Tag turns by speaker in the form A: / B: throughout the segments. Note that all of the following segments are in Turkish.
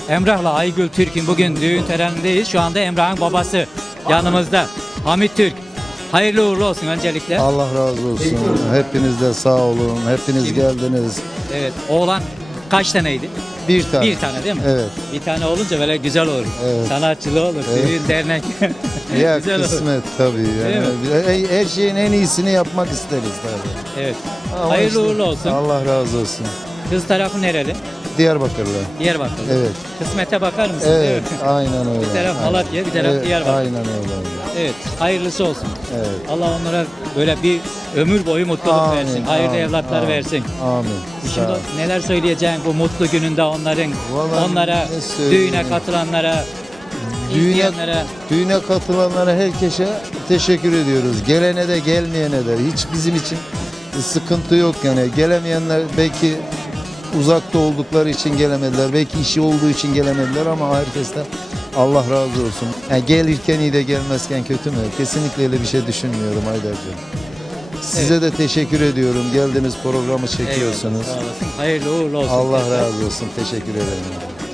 A: Emrah'la Aygül Türk'ün bugün düğün törenindeyiz. Şu anda Emrah'ın babası yanımızda. Hamit Türk. Hayırlı uğurlu olsun öncelikle.
B: Allah razı olsun. Hepiniz de sağ olun. Hepiniz geldiniz.
A: Evet. Oğlan kaç taneydi?
B: Bir tane.
A: Bir tane değil mi?
B: Evet.
A: Bir tane olunca böyle güzel olur.
B: Evet.
A: Sanatçılığı olur.
B: Evet.
A: Düğün, dernek.
B: Ya
A: Güzel olur.
B: kısmet tabii. Yani her şeyin en iyisini yapmak isteriz tabii.
A: Evet.
B: Ama
A: Hayırlı uğurlu olsun.
B: Allah razı olsun.
A: Kız tarafı nereli?
B: Diyarbakırlı.
A: Diyarbakır.
B: Evet.
A: Kısmete bakar mısın?
B: Evet.
A: Değil mi?
B: Aynen öyle.
A: Bir taraf
B: Aynen.
A: Malatya, bir taraf
B: Evet,
A: Diyarbakır.
B: Aynen öyle.
A: Evet. Hayırlısı olsun.
B: Evet.
A: Allah onlara böyle bir ömür boyu mutluluk
B: Amin,
A: versin. Hayırlı
B: amin,
A: evlatlar
B: amin.
A: versin.
B: Amin.
A: Şimdi
B: Sağ ol.
A: neler söyleyeceğim bu mutlu gününde onların,
B: Vallahi
A: onlara,
B: ne söyleyeyim?
A: düğüne katılanlara,
B: Düğüne,
A: izleyenlere.
B: düğüne katılanlara herkese teşekkür ediyoruz. Gelene de gelmeyene de. Hiç bizim için sıkıntı yok yani. Gelemeyenler belki uzakta oldukları için gelemediler. Belki işi olduğu için gelemediler ama herkesten Allah razı olsun. Yani gelirken iyi de gelmezken kötü mü? Kesinlikle öyle bir şey düşünmüyorum Haydar'cığım. Size de teşekkür ediyorum. Geldiniz programı çekiyorsunuz.
A: Eyvallah, sağ olasın. Hayırlı uğurlu olsun.
B: Allah
A: tekrar.
B: razı olsun. Teşekkür ederim.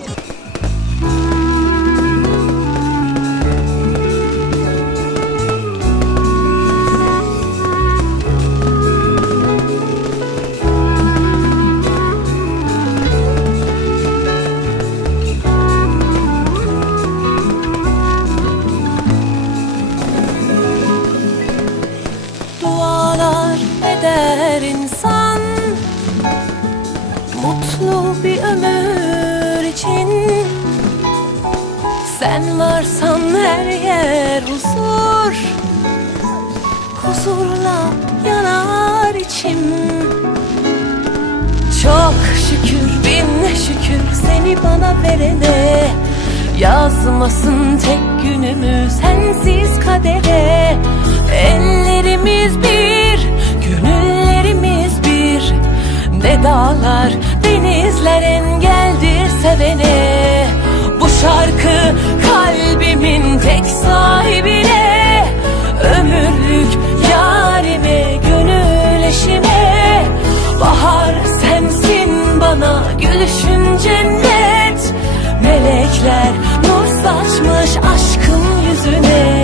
C: Dualar eder insan, mutlu bir ömür için. Sen varsan her yer huzur, huzurla yanar içim. Çok şükür bin şükür seni bana verene, yazmasın tek günümü sensiz kadere. Ellerimiz bir, gönüllerimiz bir. Ne dağlar, denizler engeldir sevene. Bu şarkı kalbimin tek sahibine, ömürlük yarime, gönül eşime. Bahar sensin bana, gülüşün cennet. Melekler nur saçmış aşkın yüzüne.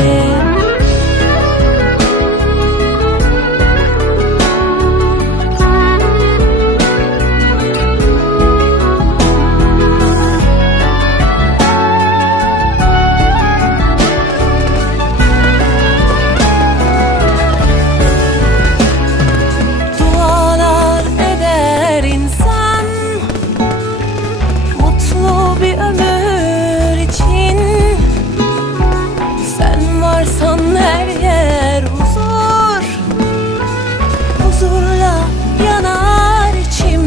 C: Dualar eder insan, mutlu bir ömür için. Sen varsan her yer huzur, huzurla yanar içim.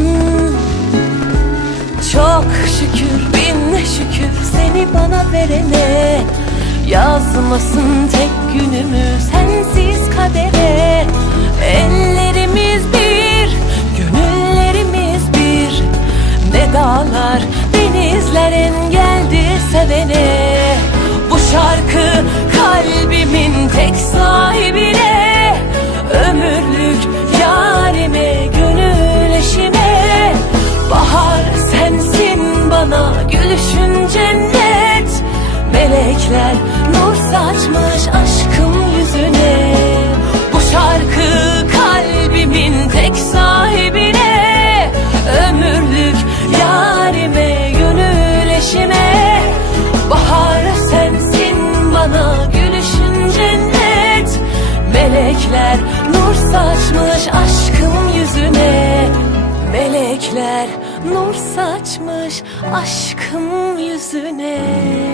C: Çok şükür bin şükür seni bana verene, yazmasın tek günümü sensiz kadere. Ellerimiz bir, gönüllerimiz bir. Ne dağlar, denizler engeldir sevene. Bu şarkı kalbimin tek sahibine, ömürlük yarime, gönül eşime. Bahar sensin bana, gülüşün cennet. Melekler nur saçmış aşkım yüzüne. Bu şarkı kalbimin tek sahibine, ömürlük yarime, gönül eşime. Bahar sensin bana, gülüşün cennet. Melekler nur saçmış aşkım yüzüne. Melekler nur saçmış aşkım yüzüne.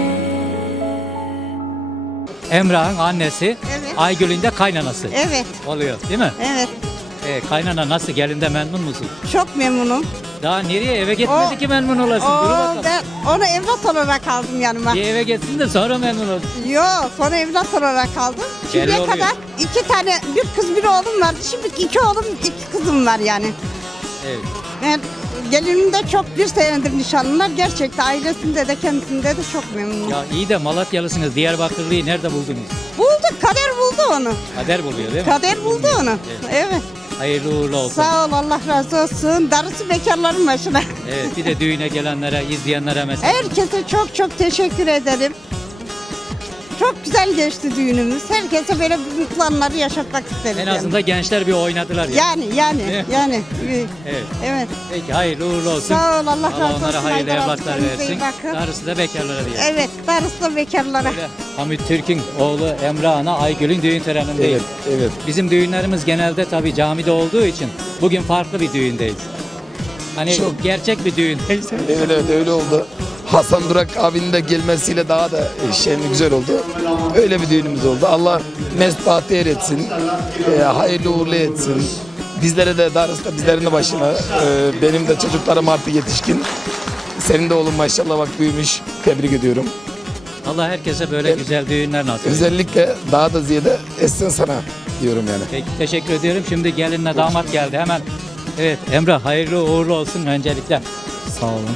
A: Emrah'ın annesi,
D: Evet.
A: Aygül'ün de kaynanası
D: Evet,
A: oluyor değil mi?
D: evet.
A: Kaynana nasıl? Gelinde memnun musun?
D: Çok memnunum.
A: Daha nereye eve gitmedi
D: O-
A: ki memnun olasın? Dur bakalım.
D: Ben onu evlat olarak aldım yanıma.
A: Bir eve gitsin de sonra memnun ol.
D: Yok, sonra evlat olarak aldım.
A: Belli
D: Şimdiye
A: oluyor.
D: kadar 2 tane, bir kız bir oğlum vardı. Şimdi 2 oğlum, 2 kızım var yani.
A: Evet.
D: Ben gelinim de çok bir senedir nişanlılar. Gerçekten ailesinde de kendisinde de çok memnunum.
A: Ya iyi de Malatyalısınız. Diyarbakırlı'yı nerede buldunuz?
D: Bulduk, kader buldu onu.
A: Kader buluyor değil mi?
D: Kader buldu onu.
A: Evet.
D: Evet.
A: Hayırlı uğurlu olsun.
D: Sağ ol, Allah razı olsun. Darısı bekarların başına.
A: Evet, bir de düğüne gelenlere, izleyenlere mesela.
D: Herkese çok çok teşekkür ederim. Çok güzel geçti düğünümüz. Herkese böyle mutlu anları yaşatmak isterim.
A: En azından gençler bir oynadılar ya.
D: Yani.
A: Evet.
D: Evet.
A: Peki hayırlı uğurlu olsun.
D: Sağ ol, Allah razı olsun.
A: onlara hayırlı
D: Haydar abi,
A: evlatlar
D: kendinize iyi
A: versin.
D: bakın.
A: Darısı da bekarlara diye.
D: Evet, darısı da bekarlara.
A: Böyle Hamit Türk'ün oğlu Emre Ana Aygül'ün düğün törenindeyiz.
B: Evet.
A: Bizim düğünlerimiz genelde tabii camide olduğu için bugün farklı bir düğündeyiz. Hani
B: Çok-
A: gerçek bir düğündeyiz.
B: Evet öyle oldu. Hasan Durak abinin de gelmesiyle daha da güzel oldu. Öyle bir düğünümüz oldu. Allah mesut bahtiyar etsin. Hayırlı uğurlu etsin. Bizlere de darısı da bizlerin de başına. Benim de çocuklarım artık yetişkin. Senin de oğlun maşallah bak büyümüş. Tebrik ediyorum.
A: Allah herkese böyle güzel düğünler nasip etsin.
B: Özellikle daha da ziyade etsin sana diyorum yani.
A: Peki, teşekkür ediyorum. Şimdi gelinle damat geldi hemen. Evet Emre hayırlı uğurlu olsun öncelikle.
E: Sağ olun.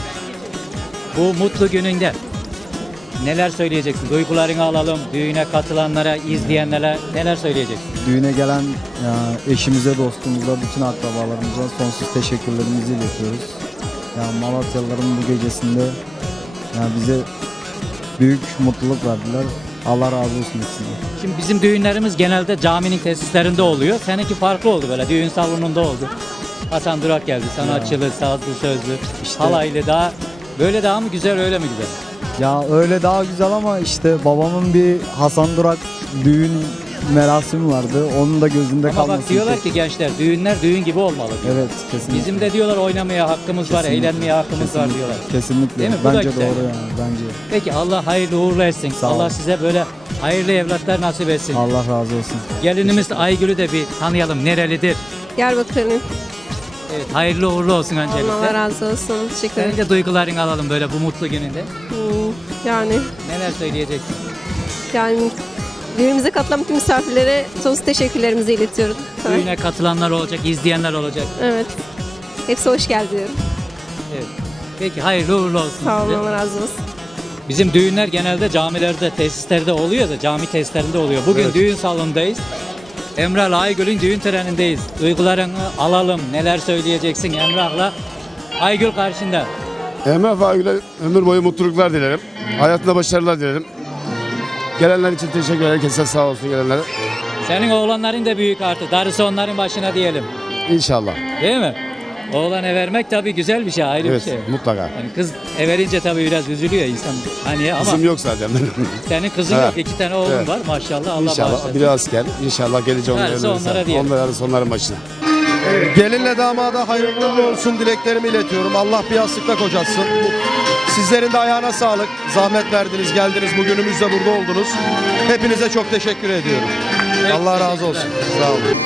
A: Bu mutlu gününde neler söyleyeceksin? Duygularını alalım. Düğüne katılanlara, izleyenlere neler söyleyeceksin?
E: Düğüne gelen eşimize, dostumuza, bütün akrabalarımıza sonsuz teşekkürlerimizi iletiyoruz. Yani Malatyalıların bu gecesinde bize büyük mutluluk verdiler. Allah razı olsun hepsine.
A: Şimdi bizim düğünlerimiz genelde caminin tesislerinde oluyor. Seninki farklı oldu böyle düğün salonunda oldu. Hasan Durak geldi. Sanatçılı, sazlı, sözlü, halaylı daha. Böyle daha mı güzel öyle mi güzel?
E: Ya öyle daha güzel ama işte babamın bir Hasan Durak düğün merasimi vardı. Onun da gözünde
A: Ama
E: kalmasın.
A: bak diyorlar ki gençler düğünler düğün gibi olmalı diyor.
E: Evet, kesinlikle.
A: Bizim de diyorlar oynamaya hakkımız var,
E: Kesinlikle.
A: eğlenmeye hakkımız var diyorlar.
E: Kesinlikle.
A: Değil mi? Bu da
E: Bence
A: güzel.
E: doğru yani. Bence.
A: Peki Allah hayırlı uğurlu etsin.
E: Sağ ol.
A: Allah size böyle hayırlı evlatlar nasip etsin.
E: Allah razı olsun.
A: Gelinimiz Aygül'ü de bir tanıyalım. Nerelidir?
F: Diyarbakır'ın.
A: Evet, hayırlı uğurlu olsun
F: Allah
A: öncelikle.
F: razı olsun. Teşekkür
A: Senin
F: ederim.
A: de duygularını alalım böyle bu mutlu gününde.
F: Yani
A: Neler söyleyeceksin?
F: düğünümüze katılan bütün misafirlere sonsuz teşekkürlerimizi iletiyorum.
A: Düğüne katılanlar olacak, izleyenler olacak.
F: Evet. Hepsi hoş geldi diyorum.
A: Evet. Peki hayırlı uğurlu olsun
F: Sağ olun,
A: size.
F: Allah razı olsun.
A: Bizim düğünler genelde camilerde, tesislerde oluyor da cami tesislerinde oluyor. Bugün düğün salonundayız. Emrah'la Aygül'ün düğün törenindeyiz. Duygularını alalım. Neler söyleyeceksin Emrah'la? Aygül karşında.
G: Emrah Faik'le ömür boyu mutluluklar dilerim. Hayatında başarılar dilerim. Gelenler için teşekkür ederim. Herkese sağ olsun gelenlere.
A: Senin oğlanların da büyük artık. Darısı onların başına diyelim.
G: İnşallah.
A: Değil mi? Oğlana vermek tabii güzel bir şey, ayrı
G: Evet
A: bir şey.
G: mutlaka.
A: Yani kız verince tabii biraz üzülüyor insan. Hani ama
G: Kızım yok zaten.
A: senin kızın
G: Ha.
A: yok. 2 tane oğlun
G: Evet.
A: var. Maşallah Allah
G: İnşallah.
A: bağışlasın.
G: Biri asker. İnşallah gelince onları
A: Darısı onlara diyelim.
G: Onları arası onların başına.
H: Gelinle damada hayırlı uğurlu olsun dileklerimi iletiyorum. Allah bir yastıkta kocasın. Sizlerin de ayağına sağlık. Zahmet verdiniz, geldiniz. Bugünümüzde burada oldunuz. Hepinize çok teşekkür ediyorum. Allah razı olsun. Sağ olun.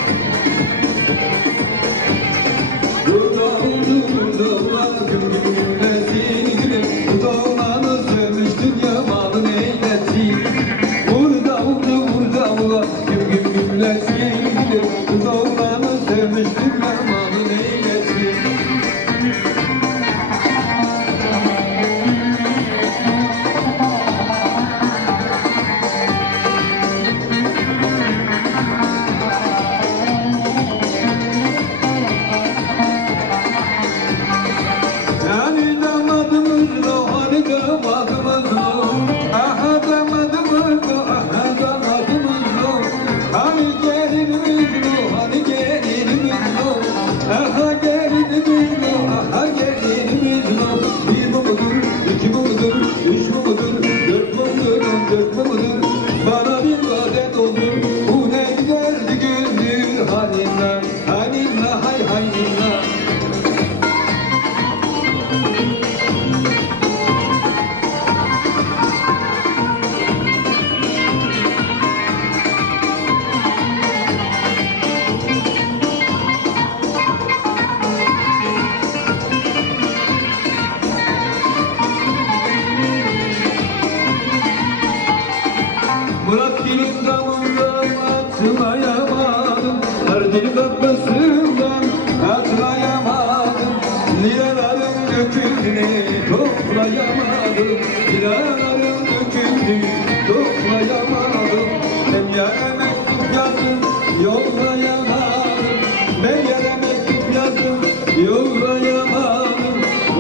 I: Hani damadımız o, hani damadımız o. Aha damadımız o, aha damadımız o. Hani gelinimiz o, hani gelinimiz o. Aha gelinimiz o, aha gelinimiz o. Bir mi budur, iki mi budur, üç mi budur, dört mi budur, 14 mi budur? Bana bir adet olur, bu ne güzeldi güldür halinle, halinle hay halinle. Murat Gül'ün damından atlayamadım, Ardil kapısından atlayamadım. Liralarım döküldü, toplayamadım. Liralarım döküldü, toplayamadım. Hem yar mektup yazdım, yollayamadım.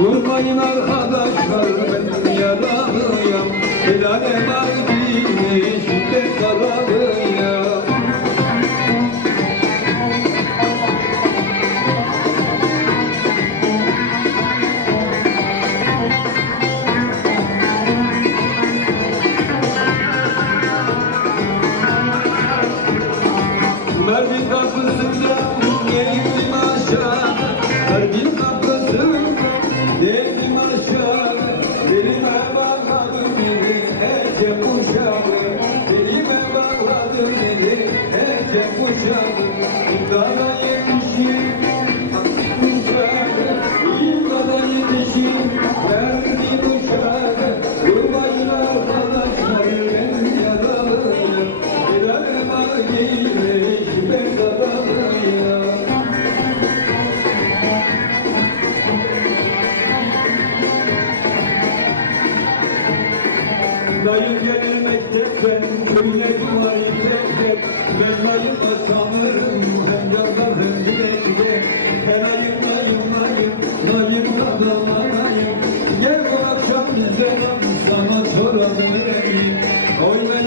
I: Durmayın arkadaşlar ben yaralıyım. El alem almış ben karalıyım. Mervin kapısından geldim aşağı. Mervin kapısından geldim aşağı. Elime bağladım beni erkek uşağı. Elime bağladım beni erkek uşağı. İmdada yetişim uşağı. İmdada yetişim verdim uşağı. Durmayın arkadaşlar ben yaralıyım. El alem almış ben karalıyım. Dayım gelir mektepten, köylerim var iffetler. Ben dayımla sanırım, hem yazar hem bilekte. Dayım, dayım, dayım, dayım kazanmayayım. Gel bu akşam bize sana sorabilirim. Oy